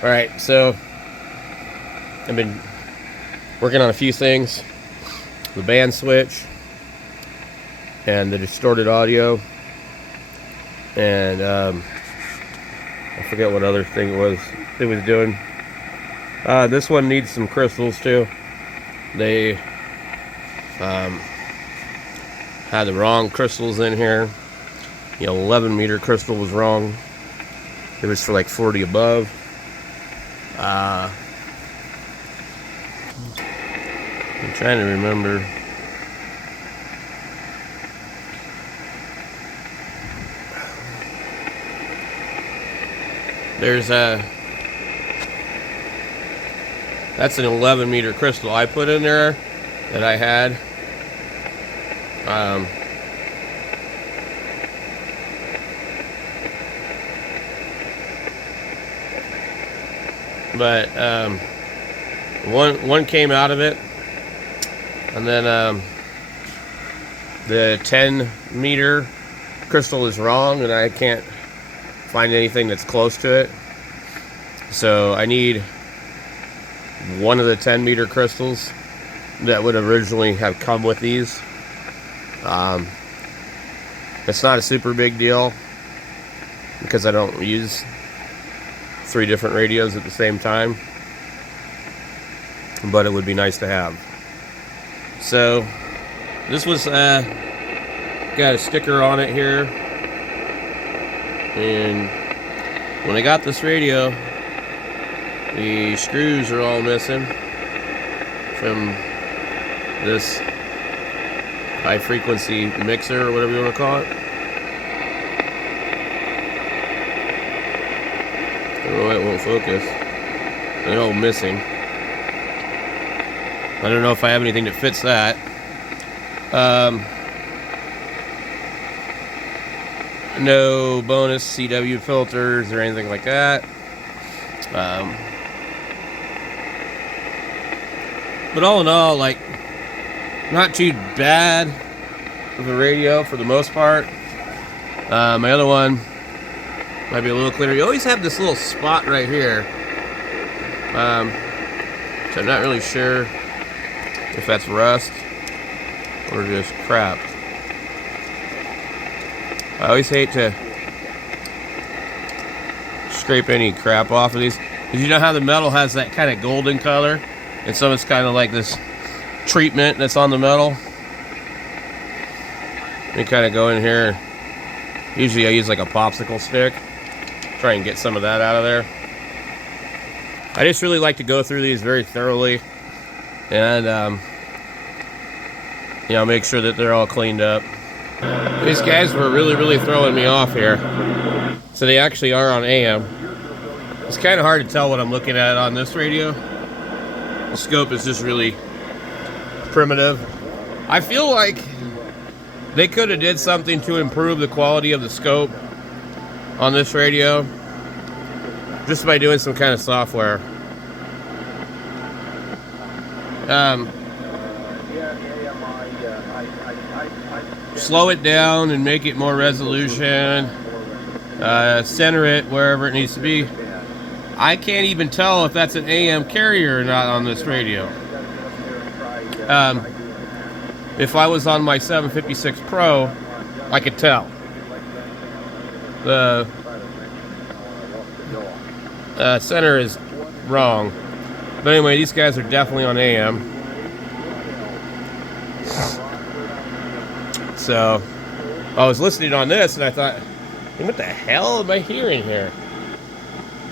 Alright, so I've been working on a few things. The band switch and the distorted audio, and I forget what other thing it was doing. This one needs some crystals too. They had the wrong crystals in here. The 11 meter crystal was wrong. It was for like 40 above. I'm trying to remember. There's that's an 11 meter crystal I put in there that I had. But one came out of it, and then the 10 meter crystal is wrong, and I can't find anything that's close to it. So I need one of the 10 meter crystals that would originally have come with these. It's not a super big deal because I don't use 3 different radios at the same time, but it would be nice to have. So this was got a sticker on it here, and when I got this radio, the screws are all missing from this high frequency mixer, or whatever you want to call it. Oh, it won't focus. They're all missing. I don't know if I have anything that fits that. No bonus CW filters or anything like that. But all in all, like, not too bad of a radio for the most part. My other one might be a little cleaner. You always have this little spot right here. So I'm not really sure if that's rust or just crap. I always hate to scrape any crap off of these, because you know how the metal has that kind of golden color, and so it's kind of like this treatment that's on the metal. You kind of go in here. Usually I use like a popsicle stick, try and get some of that out of there. I just really like to go through these very thoroughly and make sure that they're all cleaned up. These guys were really throwing me off here. So they actually are on AM. It's kind of hard to tell what I'm looking at on this radio. The scope is just really primitive. I feel like they could have did something to improve the quality of the scope on this radio just by doing some kind of software. Slow it down and make it more resolution. Center it wherever it needs to be. I can't even tell if that's an AM carrier or not on this radio. If I was on my 756 Pro, I could tell. The center is wrong. But anyway, these guys are definitely on AM. So I was listening on this and I thought, what the hell am I hearing here?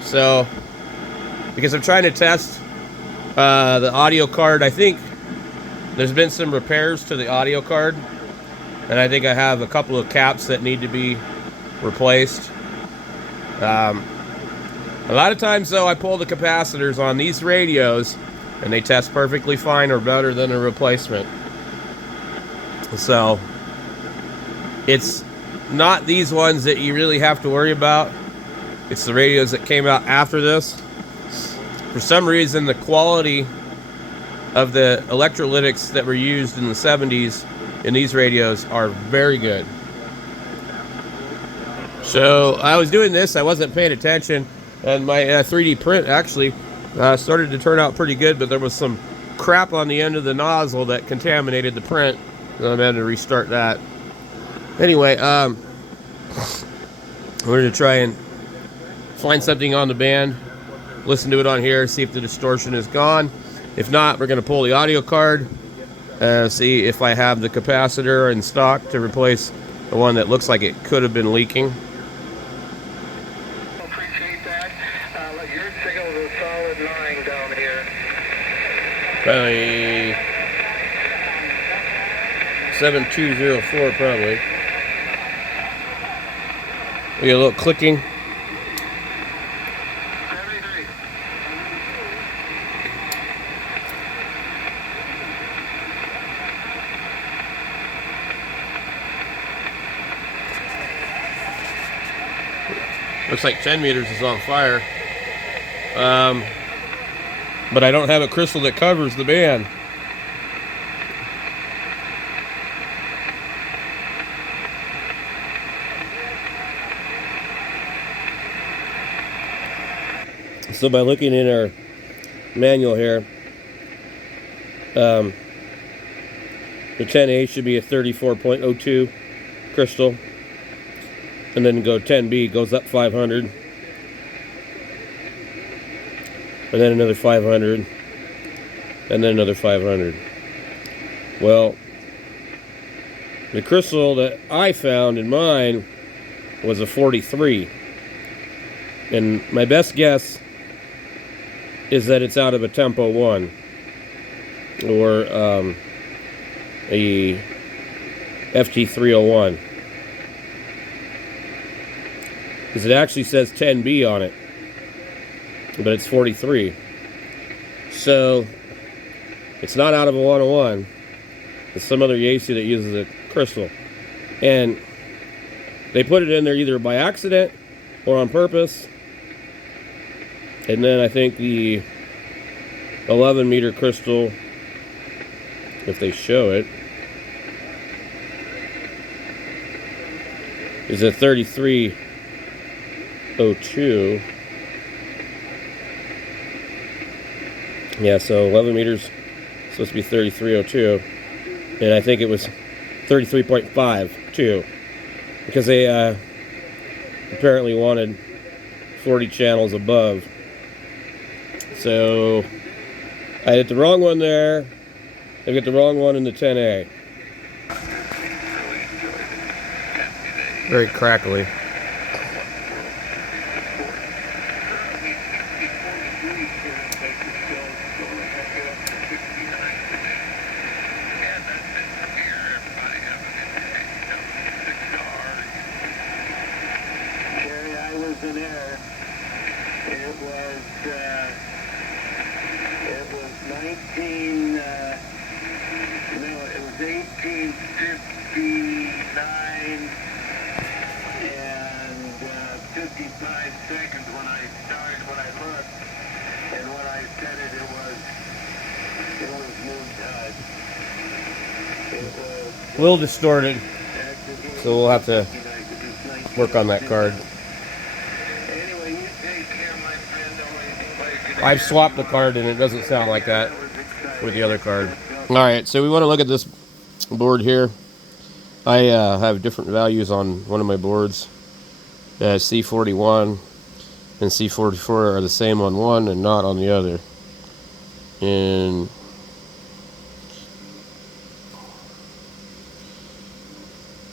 So, because I'm trying to test the audio card, I think there's been some repairs to the audio card, and I think I have a couple of caps that need to be replaced. A lot of times though, I pull the capacitors on these radios and they test perfectly fine or better than a replacement. So it's not these ones that you really have to worry about. It's the radios that came out after this. For some reason, the quality of the electrolytics that were used in the 70s in these radios are very good. So I was doing this, I wasn't paying attention, And my 3D print actually started to turn out pretty good, but there was some crap on the end of the nozzle that contaminated the print. So I had to restart that. Anyway, we're going to try and find something on the band, listen to it on here, see if the distortion is gone. If not, we're going to pull the audio card, see if I have the capacitor in stock to replace the one that looks like it could have been leaking. Appreciate that. Your signal is a solid line down here. Probably 7204 probably. We get a little clicking. 73. Looks like 10 meters is on fire. But I don't have a crystal that covers the band. So by looking in our manual here, the 10A should be a 34.02 crystal. And then go 10B, goes up 500. And then another 500. And then another 500. Well, the crystal that I found in mine was a 43. And my best guess is that it's out of a Tempo 1. Or a ft101. Because it actually says 10B on it, but it's 43. So it's not out of a 101. It's some other yaesu that uses a crystal, and they put it in there either by accident or on purpose. And then I think the 11 meter crystal, if they show it, is a 33.02. Yeah, so 11 meters supposed to be 33.02, and I think it was 33.52 because they apparently wanted 40 channels above. So I hit the wrong one there. I got the wrong one in the 10A. Very crackly. In there, it was 1859 and 55 seconds when I started, when I looked, and when I said it, it was noontime. A little distorted, so we'll have to work on that card. I've swapped the card and it doesn't sound like that with the other card. Alright, so we want to look at this board here. I have different values on one of my boards. C41 and C44 are the same on one and not on the other. And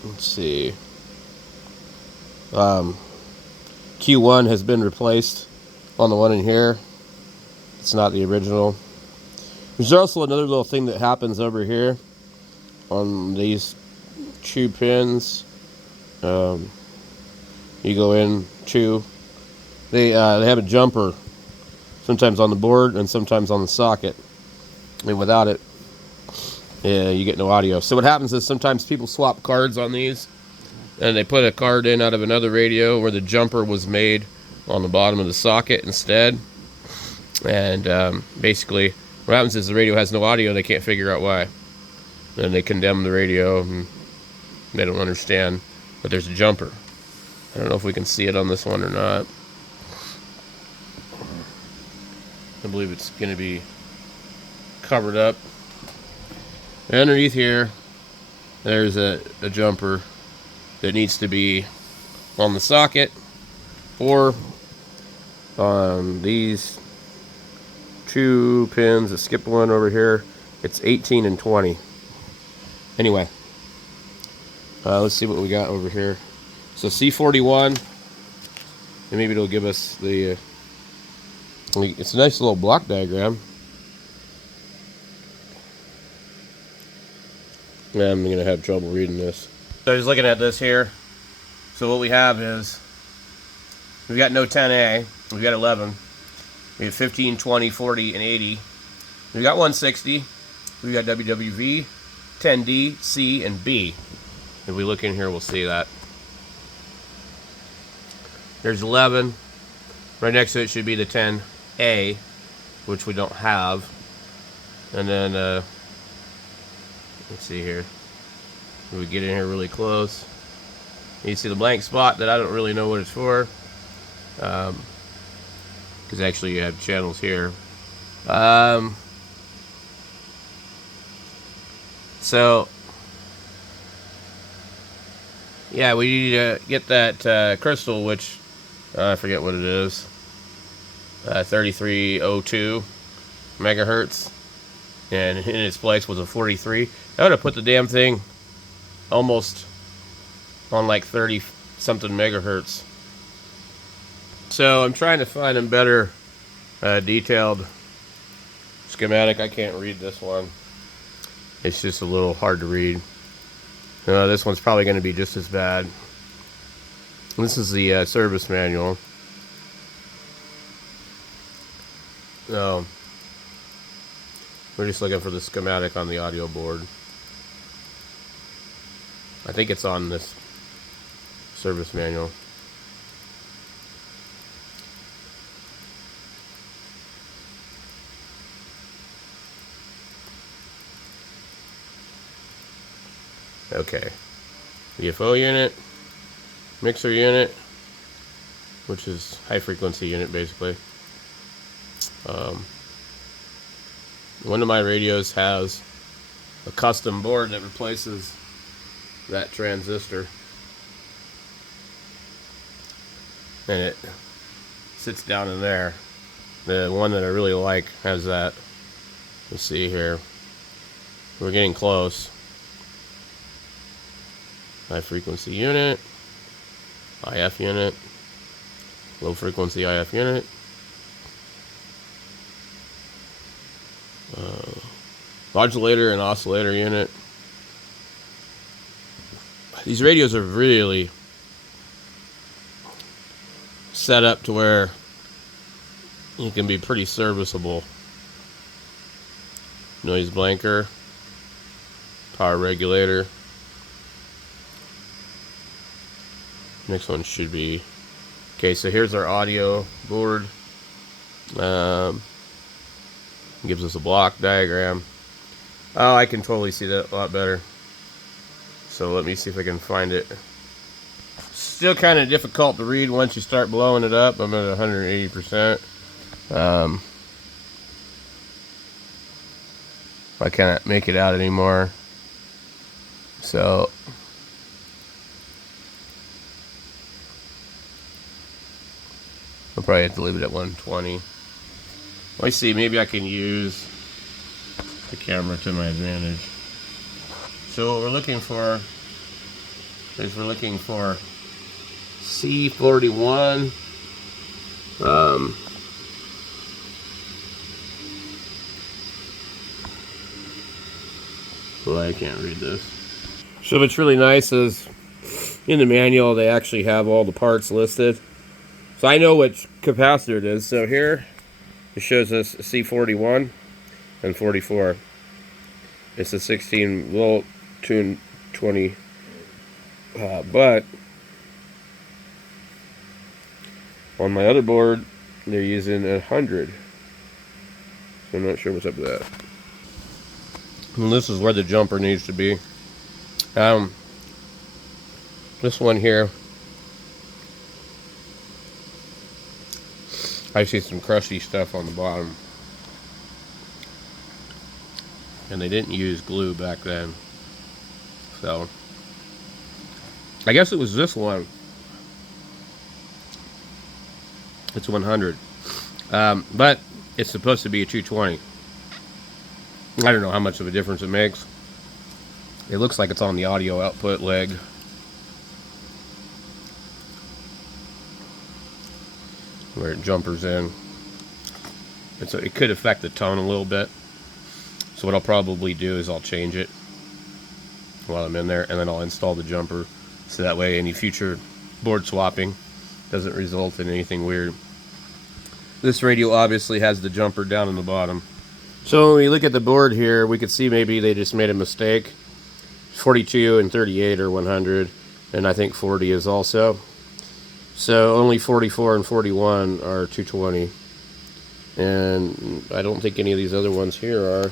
let's see. Q1 has been replaced on the one in here. It's not the original. There's also another little thing that happens over here on these two pins. You go in two. They have a jumper sometimes on the board and sometimes on the socket. And without it, you get no audio. So what happens is sometimes people swap cards on these, and they put a card in out of another radio where the jumper was made on the bottom of the socket instead. And basically what happens is the radio has no audio and they can't figure out why. Then they condemn the radio and they don't understand that there's a jumper. I don't know if we can see it on this one or not. believe it's going to be covered up. And underneath here, there's a jumper that needs to be on the socket or on these 2 pins. I skipped one over here. It's 18 and 20. Anyway, let's see what we got over here. So C41, and maybe it'll give us the, it's a nice little block diagram. Yeah, I'm going to have trouble reading this. So I was looking at this here. So what we have is, we've got no 10A, we've got 11. We have 15, 20, 40, and 80. We've got 160. We've got WWV, 10D, C, and B. If we look in here, we'll see that. There's 11. Right next to it should be the 10A, which we don't have. And then, let's see here. If we get in here really close, you see the blank spot that I don't really know what it's for. Because actually you have channels here. So, yeah, we need to get that crystal, which I forget what it is. 3302 megahertz, and in its place was a 43. I would have put the damn thing almost on like 30 something megahertz. So I'm trying to find a better detailed schematic. I can't read this one. It's just a little hard to read. This one's probably going to be just as bad. This is the service manual. So we're just looking for the schematic on the audio board. I think it's on this service manual. Okay. VFO unit, mixer unit, which is high frequency unit basically. One of my radios has a custom board that replaces that transistor, and it sits down in there. The one that I really like has that. Let's see here. We're getting close. High frequency unit, IF unit, low frequency IF unit, modulator and oscillator unit. These radios are really set up to where you can be pretty serviceable. Noise blanker, power regulator. Next one should be, okay, so here's our audio board. Gives us a block diagram. Oh, I can totally see that a lot better. So let me see if I can find it. Still kind of difficult to read once you start blowing it up. I'm at 180%. I can't make it out anymore. So I'll probably have to leave it at 120. Let me see, maybe I can use the camera to my advantage. So what we're looking for is C41. Well, I can't read this. So what's really nice is in the manual they actually have all the parts listed. So I know which capacitor it is. So here it shows us C41 and 44. It's a 16 volt 220, but on my other board they're using 100. So I'm not sure what's up with that. And this is where the jumper needs to be. This one here, I see some crusty stuff on the bottom. and they didn't use glue back then. So I guess it was this one. It's 100, but it's supposed to be a 220. I don't know how much of a difference it makes. It looks like it's on the audio output leg. Where it jumpers in. And so it could affect the tone a little bit. So what I'll probably do is I'll change it while I'm in there, and then I'll install the jumper, so that way any future board swapping doesn't result in anything weird. This radio obviously has the jumper down in the bottom. So when we look at the board here, we could see maybe they just made a mistake. 42 and 38 are 100, and I think 40 is also. So only 44 and 41 are 220. And I don't think any of these other ones here are.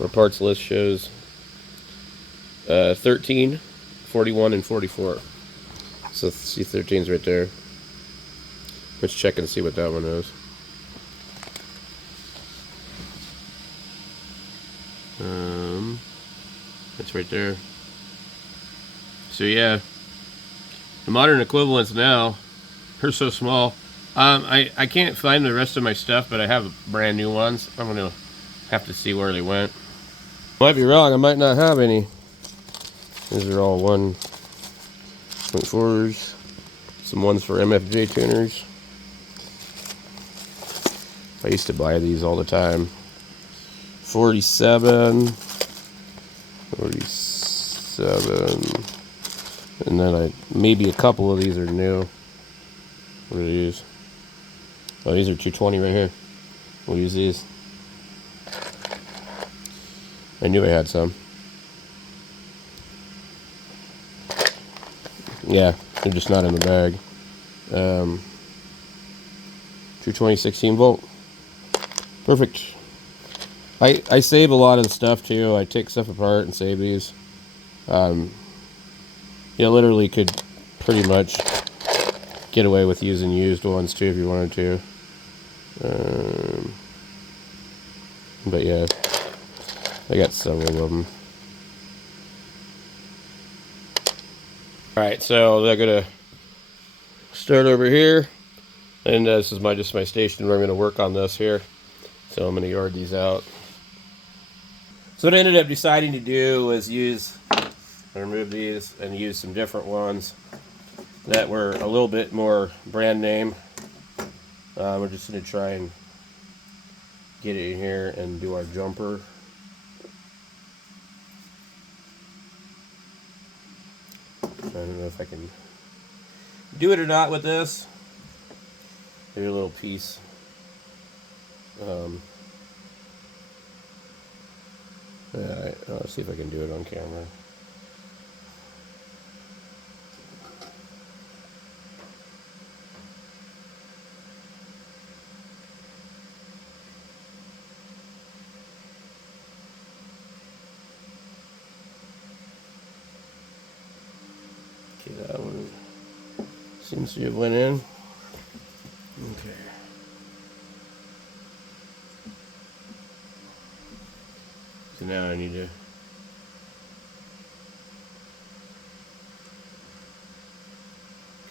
Our parts list shows 13, 41, and 44. So see 13's right there. Let's check and see what that one is. It's right there. So yeah, the modern equivalents now are so small. I can't find the rest of my stuff, but I have brand new ones. I'm gonna have to see where they went. Might be wrong. I might not have any. These are all 1.4s. Some ones for MFJ tuners. I used to buy these all the time. 47, 47, and then maybe a couple of these are new. What are these? Oh, these are 220 right here. We'll use these. I knew I had some. Yeah, they're just not in the bag. 220 16 volt. Perfect. I save a lot of the stuff too. I take stuff apart and save these. You literally could pretty much get away with using used ones too if you wanted to. But yeah, I got several of them. Alright, so they're gonna start over here, and this is just my station where I'm gonna work on this here. So I'm gonna yard these out. So what I ended up deciding to do was remove these and use some different ones that were a little bit more brand name. We're just gonna try and get it in here and do our jumper. I don't know if I can do it or not with this. Here's a little piece. I'll see if I can do it on camera. Okay, that one seems to have went in. Okay. So now I need to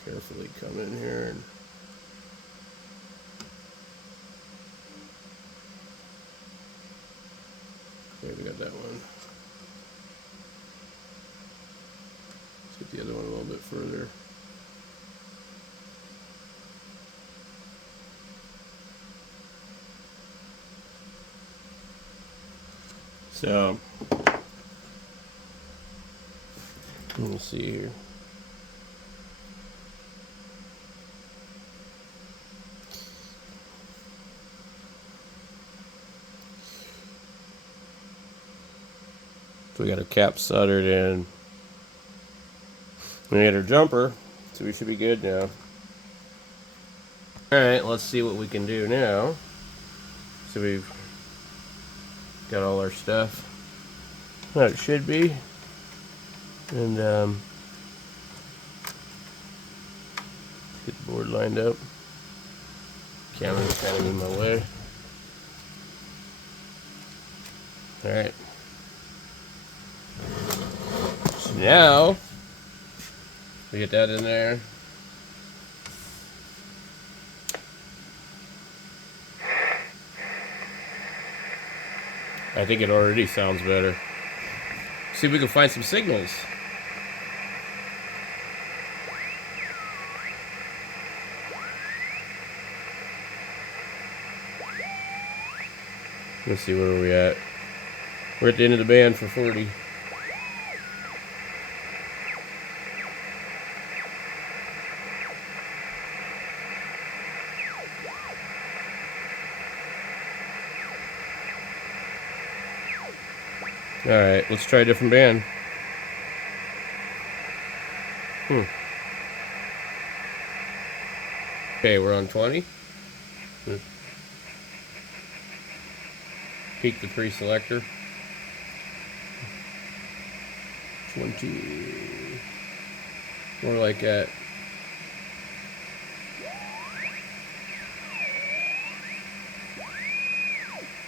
carefully come in here and there, we got that one. Let's get the other one a little bit further. So let me see here. So we got our cap soldered in. We got our jumper, so we should be good now. Alright, let's see what we can do now. So we've got all our stuff how it should be. And get the board lined up. Camera's kind of in my way. Alright. Now, we get that in there. I think it already sounds better. See if we can find some signals. Let's see, where are we at? We're at the end of the band for 40. Alright, let's try a different band. Okay, we're on 20. Peak the pre-selector. 20. More like that.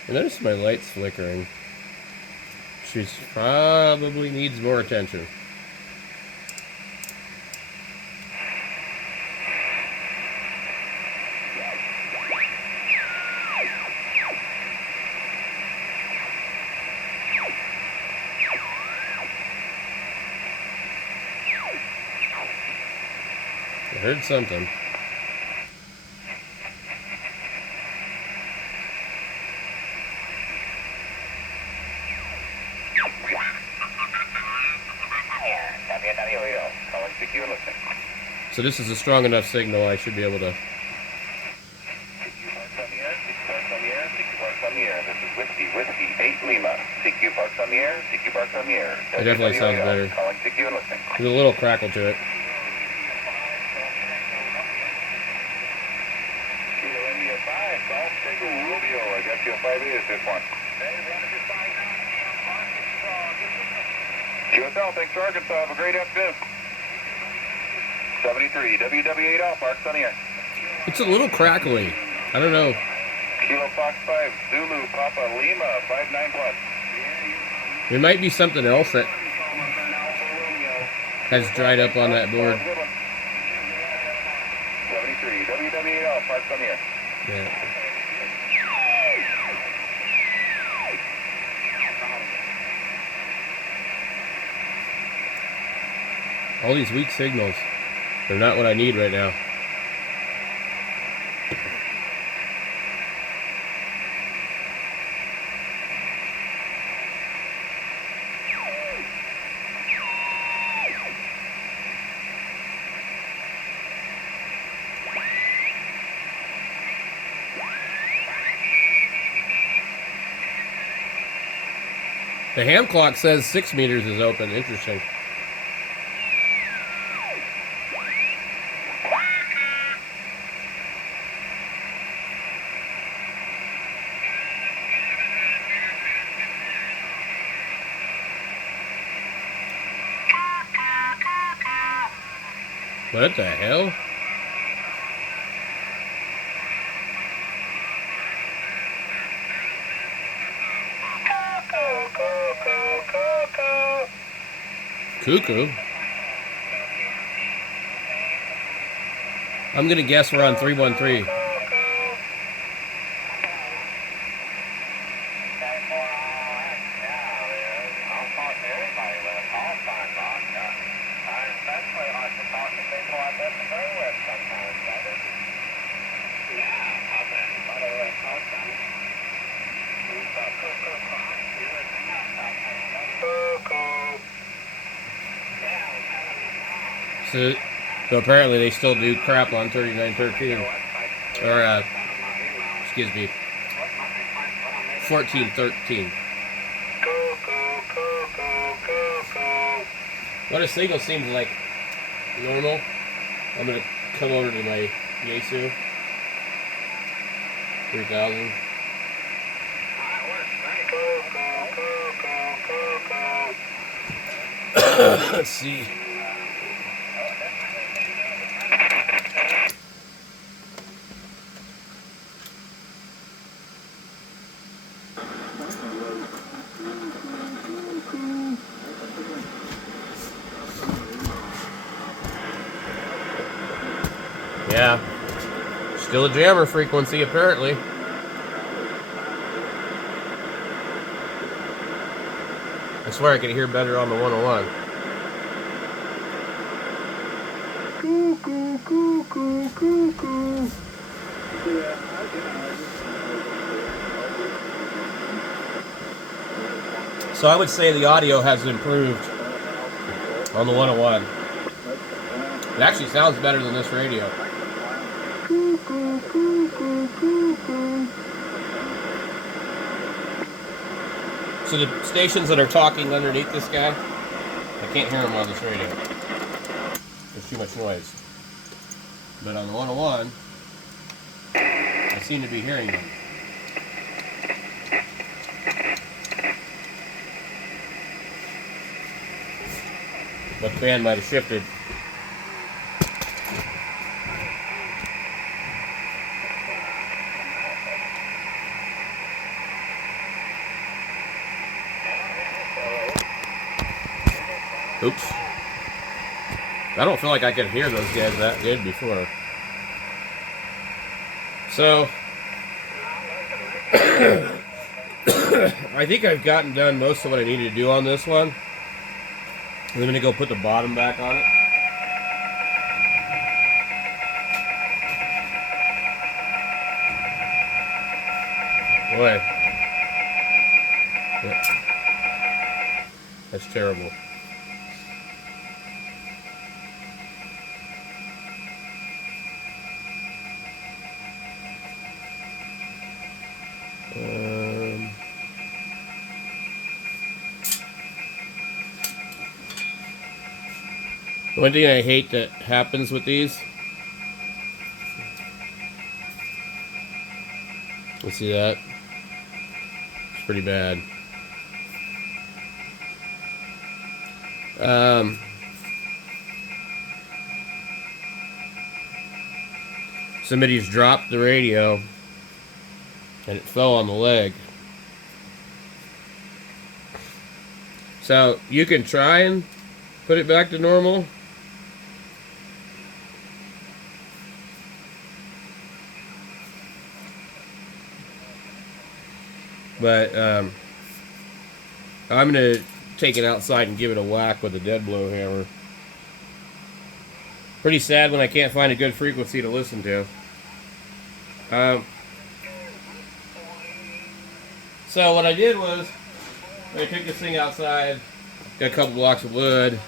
I noticed my light's flickering. She probably needs more attention. I heard something. So this is a strong enough signal, I should be able to... It definitely sounds better. There's a little crackle to it. QSL, thanks for Arkansas. Have a great afternoon. 73, WW8 Alpha, Parks on the air. It's a little crackly. I don't know. Kilo Fox 5, Zulu, Papa, Lima, 59 plus. There might be something else that has dried up on that board. 73, WW8 Alpha, Parks on the air. Yeah. All these weak signals, they're not what I need right now. The ham clock says 6 meters is open. Interesting. What the hell? Cuckoo? I'm gonna guess we're on 313. So apparently they still do crap on 3913. Or, excuse me, 1413. What a signal seems like normal. I'm going to come over to my yaesu 3000. Let's see. Still a jammer frequency, apparently. I swear I could hear better on the 101. So I would say the audio has improved on the 101. It actually sounds better than this radio. So the stations that are talking underneath this guy, I can't hear them on this radio. There's too much noise. But on the 101, I seem to be hearing them. But the band might have shifted. Oops. I don't feel like I could hear those guys that good before. So, I think I've gotten done most of what I needed to do on this one. I'm going to go put the bottom back on it. Boy. Yeah. That's terrible. One thing I hate that happens with these, you see that? It's pretty bad. Somebody's dropped the radio and it fell on the leg. So you can try and put it back to normal. But I'm going to take it outside and give it a whack with a dead blow hammer. Pretty sad when I can't find a good frequency to listen to. So what I did was, I took this thing outside, got a couple blocks of wood,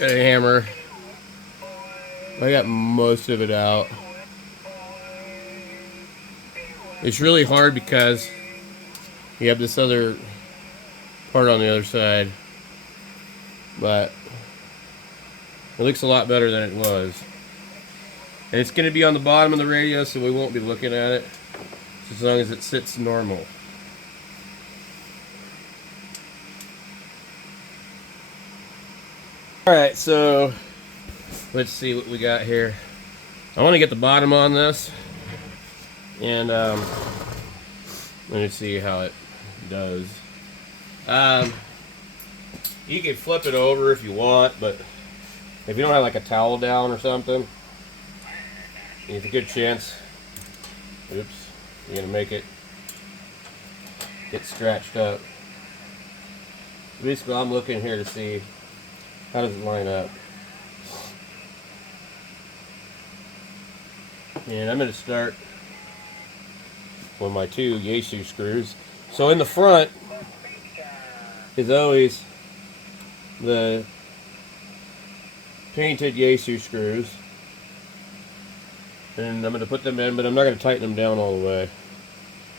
and a hammer. I got most of it out. It's really hard because you have this other part on the other side, but it looks a lot better than it was. And it's going to be on the bottom of the radio, so we won't be looking at it, as long as it sits normal. Alright, so let's see what we got here. I want to get the bottom on this, and let me see how it does. You can flip it over if you want, but if you don't have like a towel down or something, there's a good chance, oops, you're gonna make it get scratched up. Basically, I'm looking here to see how does it line up. And I'm going to start with my two yaesu screws. So in the front is always the painted yaesu screws. And I'm going to put them in, but I'm not going to tighten them down all the way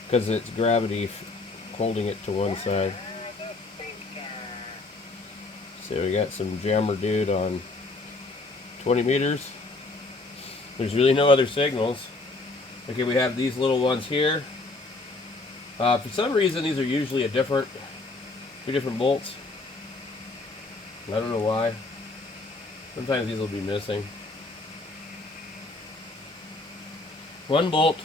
because it's gravity holding it to one side. So we got some jammer dude on 20 meters. There's really no other signals. Okay, we have these little ones here. For some reason, these are usually two different bolts. I don't know why. Sometimes these will be missing. One bolt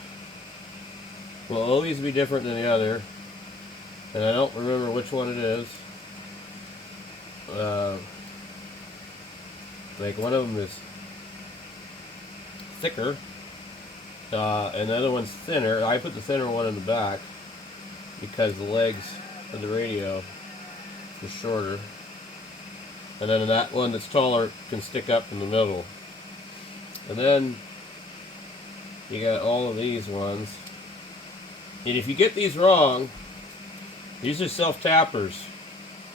will always be different than the other, and I don't remember which one it is. Like one of them is thicker And the other one's thinner. I put the thinner one in the back because the legs of the radio are shorter. And then that one that's taller can stick up in the middle. And then you got all of these ones. And if you get these wrong, these are self-tappers.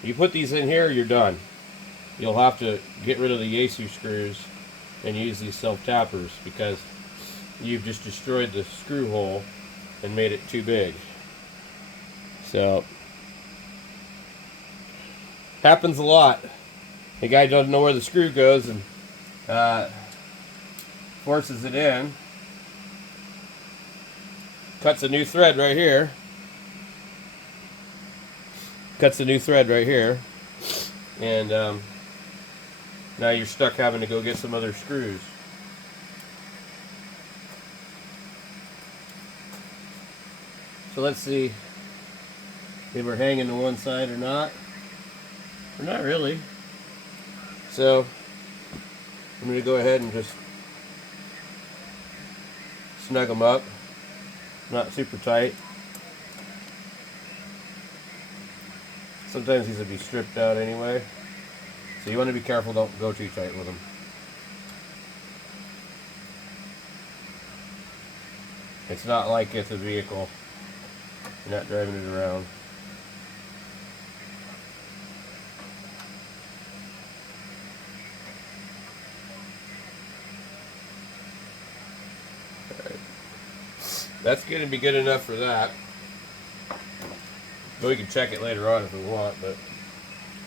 You put these in here, you're done. You'll have to get rid of the yaesu screws and use these self-tappers because you've just destroyed the screw hole and made it too big. So, happens a lot. The guy doesn't know where the screw goes and forces it in. Cuts a new thread right here. Cuts a new thread right here. And now you're stuck having to go get some other screws. So let's see if we're hanging to one side or not. We're not really. So I'm going to go ahead and just snug them up. Not super tight. Sometimes these will be stripped out anyway. So you want to be careful, don't go too tight with them. It's not like it's a vehicle. You're not driving it around. Alright. That's going to be good enough for that. But we can check it later on if we want, but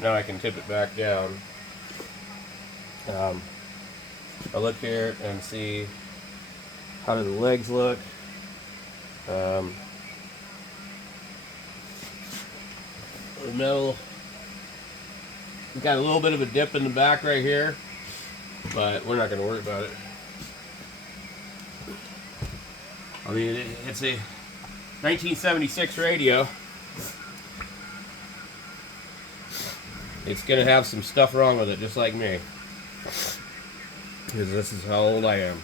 now I can tip it back down. I'll look here and see how do the legs look. The metal, we've got a little bit of a dip in the back right here, but we're not going to worry about it. I mean, it's a 1976 radio. It's going to have some stuff wrong with it, just like me. Because this is how old I am.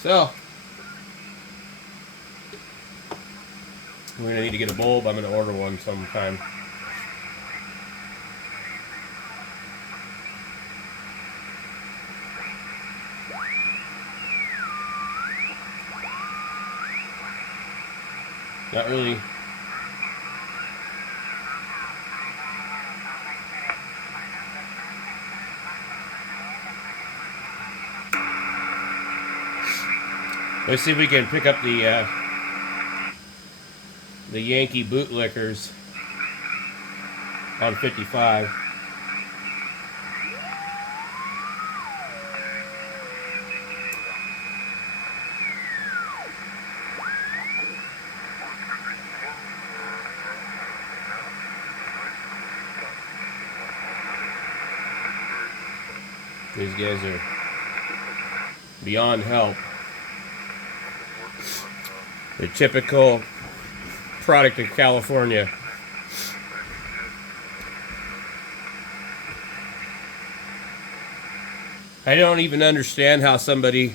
So, we're going to need to get a bulb. I'm going to order one sometime. Not really. Let's see if we can pick up the Yankee bootlickers on 55. These guys are beyond help. The typical product of California. I don't even understand how somebody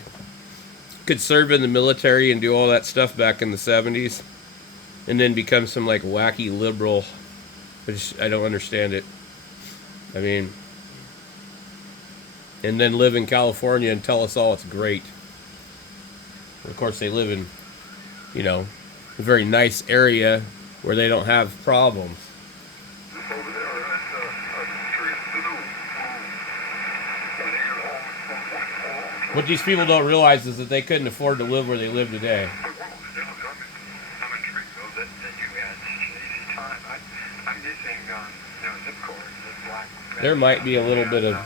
could serve in the military and do all that stuff back in the 70s and then become some like wacky liberal. I don't understand it. I mean, and then live in California and tell us all it's great. Of course, they live in, you know, a very nice area where they don't have problems. What these people don't realize is that they couldn't afford to live where they live today. There might be a little bit of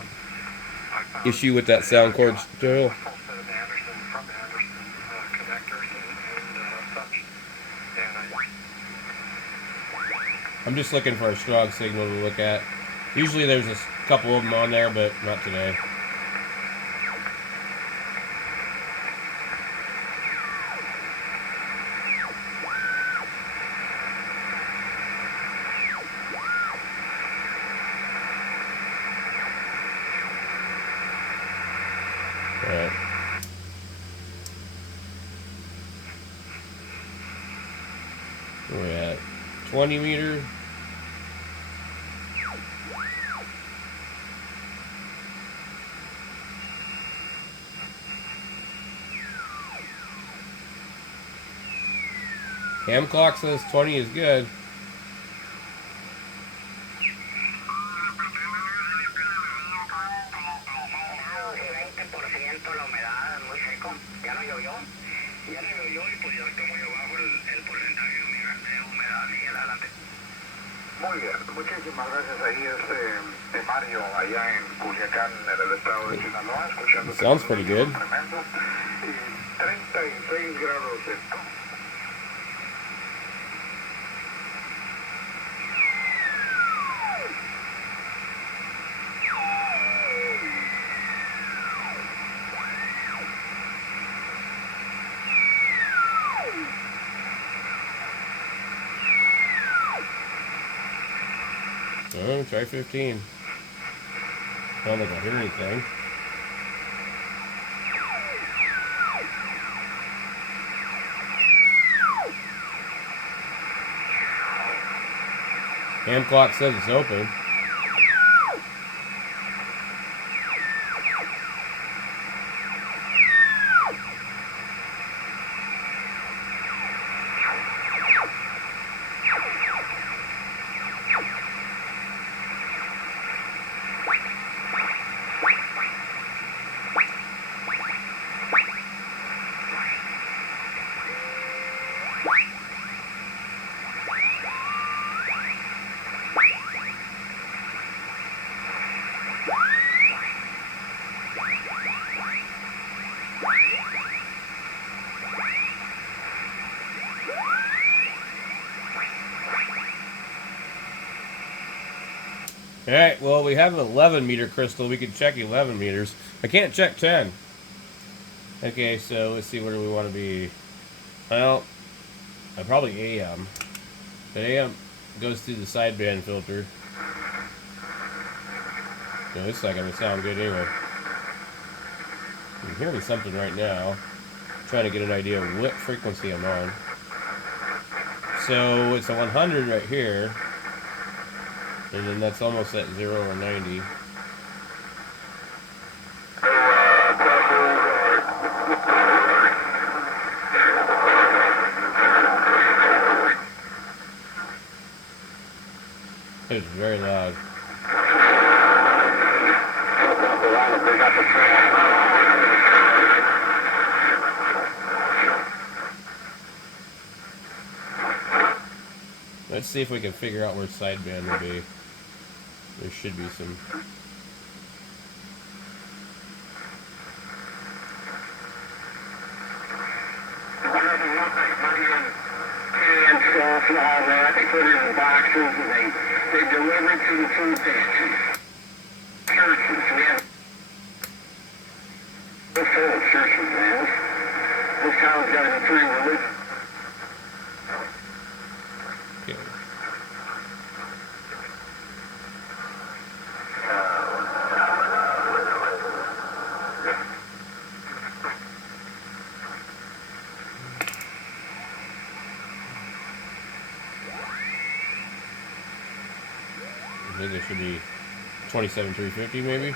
issue with that sound cord still. I'm just looking for a strong signal to look at. Usually there's a couple of them on there, but not today. Where we at? 20 meter. Cam clock says 20 is good. Muy bien, muchísimas gracias. Ahí de Mario, allá en Culiacán, en el estado de Sinaloa, escuchando. Sounds pretty good. Tremendo. 36 grados esto. Oh, try 15. I don't think I hear anything. Cam clock says it's open. Alright, well, we have an 11 meter crystal. We can check 11 meters. I can't check 10. Okay, so let's see, where do we want to be? Well, probably AM. But AM goes through the sideband filter. No, this is not going to sound good anyway. You can hear me something right now. I'm trying to get an idea of what frequency I'm on. So it's a 100 right here. And then that's almost at 0 or 90. It's very loud. Let's see if we can figure out where sideband will be. There should be some. They put it in boxes and they deliver it to the food pantries. Churches, we have a full of churches, man. This town's got to be pretty religious. Okay. I think it should be 27,350 maybe.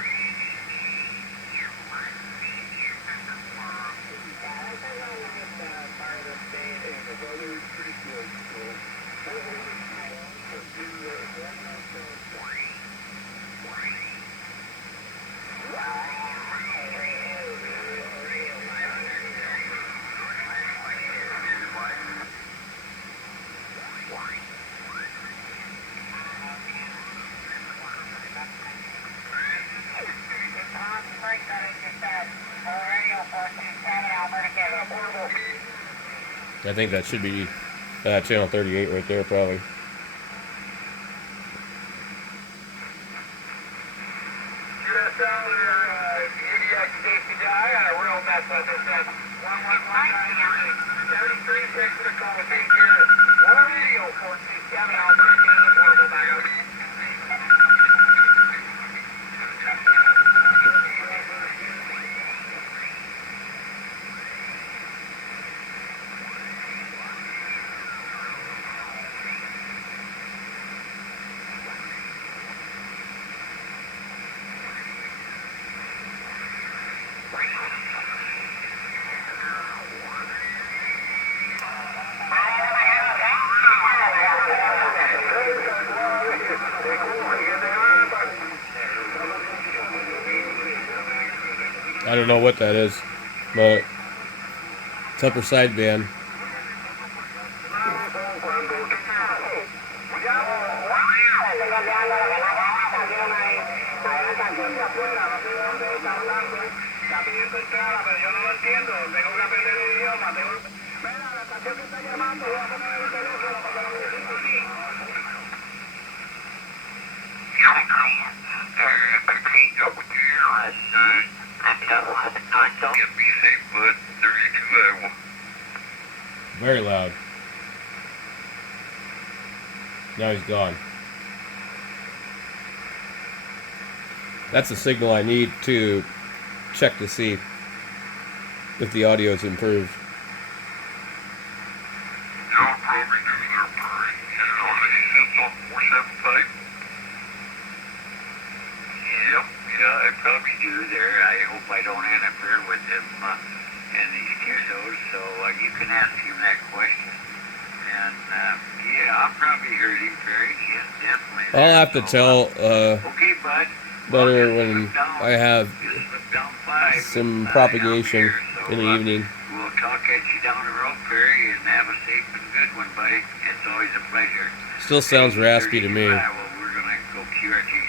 I think that should be channel 38 right there, probably. know what that is, but it's upper sideband. Very loud. Now he's gone. That's the signal I need to check to see if the audio is improved. I probably do there. I hope I don't interfere with him in these QSOs, so you can ask him that question. And yeah, I'll probably hear him, Perry. Yes, definitely. I'll have to tell okay, bud. better when I have some propagation in the evening. We'll talk at you down the road, Perry, and have a safe and good one, buddy. It's always a pleasure. Still sounds raspy to me. Well, we're going to go QRT